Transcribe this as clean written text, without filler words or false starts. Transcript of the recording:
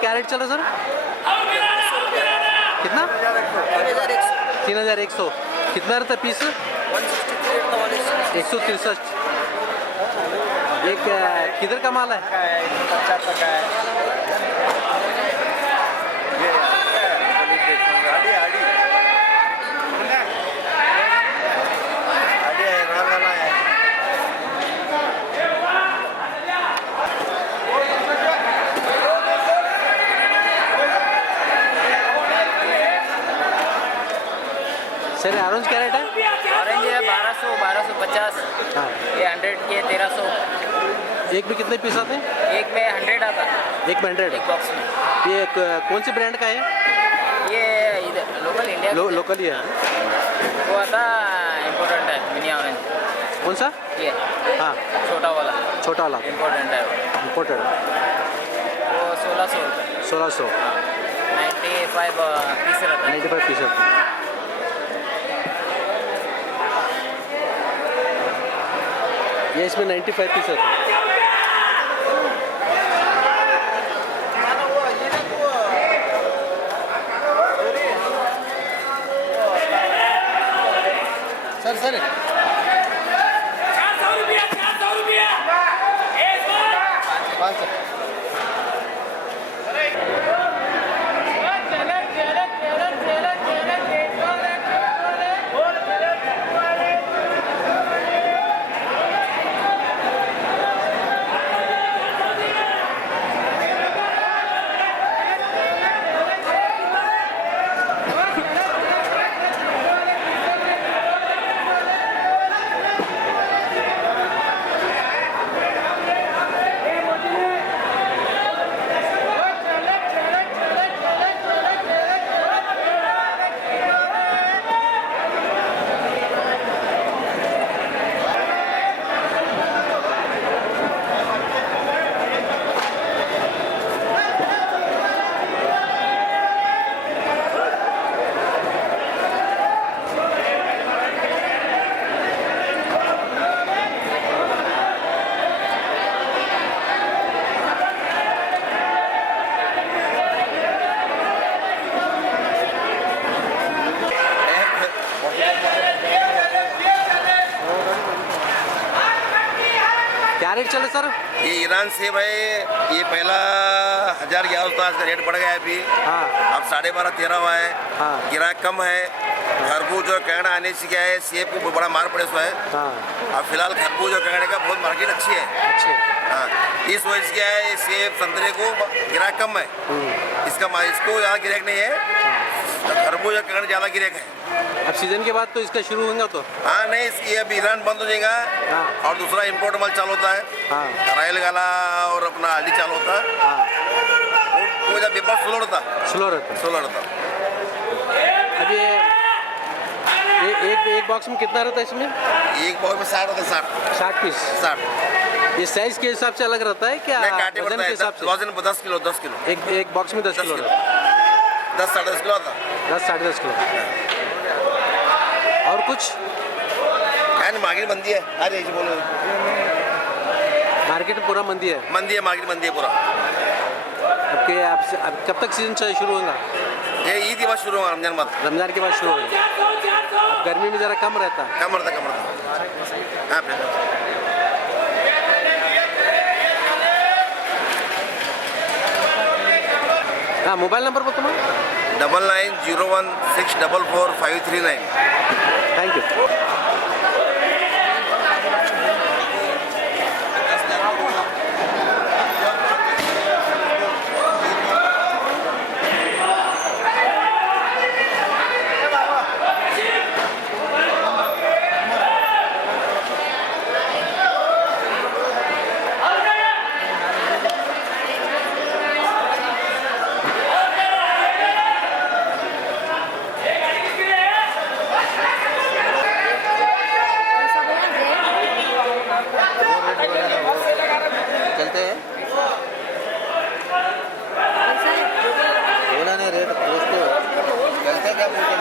क्या रेट चल रहा सर? कितना? 3100। कितना रहता है पीस? 163। एक किधर का माल है? सर ऑरेंज क्या रेट है? ऑरेंज है 1200, 1250। हाँ, ये 100 के 1300। एक में कितने पीस आते हैं? एक में 100 आता है एक में 100। एक बॉक्स में। ये कौन सी ब्रांड का है? ये इधर लोकल इंडिया लोकल ही है। वो आता इम्पोर्टेंट है मिनी ऑरेंज। कौन सा? ये हाँ, छोटा वाला छोटा वाला इम्पोर्टेंट है वो इम्पोर्टेड। वो 1600 रुपये। 1600। 95 पीस रहता है। 95 पीस आते हैं। ये इसमें 95 पीस आते हैं। सर 400 रुपया 500। क्या रेट चले सर? ये ईरान सेब है। ये पहला 1011 था, इसका रेट बढ़ गया है अभी। हाँ अब 12.5-13 हुआ है। हाँ गिराक कम है। खरबूज और कैनेडा आने से क्या है, सेब को बड़ा मार पड़े हुआ है। हाँ, अब फिलहाल खरबूज और कैनेडा का बहुत मार्केट अच्छी है। अच्छे। हाँ, इस वजह से क्या है, सेब संतरे को गिराक कम है। इसको ज़्यादा गिराक नहीं है। तो खरबूज और कैनेडा ज़्यादा गिराक है। अब सीजन के बाद तो इसका शुरू होगा तो? हाँ नहीं, ये अब ईरान बंद हो जाएगा। हाँ। और दूसरा इम्पोर्ट माल चालू होता है। हाँ रायल गाला और अपना हल्दी चालू होता है। हाँ, वो जब पेपर स्लो रहता है। स्लो रहता है। स्लो रहता है। अब ये एक बॉक्स में कितना रहता है इसमें? एक बॉक्स में 60 होता है। 60 पीस। 60। ये साइज के हिसाब से अलग रहता है क्या? नहीं, काटे वजन पड़ता के है। हिसाब से? वजन 10 किलो 10 किलो एक बॉक्स में 10 किलो 10 साढ़े 10 किलो आता है। 10 साढ़े 10 किलो। और कुछ? क्या नहीं, मार्केट मंदी है। अरे ये बोलो, मार्केट में पूरा मंदी है। मंदी है, मार्केट मंदी है पूरा। अब कब तक सीजन शुरू होगा? ये ईद के बाद शुरू होगा, रमजान बाद। रमजान के बाद शुरू होगा। अब गर्मी में ज़रा कम रहता है। कम रहता। हाँ हाँ, मोबाइल नंबर बोल तुम्हारा? 9901644539। Thank you. चलते हैं बोला नहीं रेट दोस्तों, चलते क्या पूछे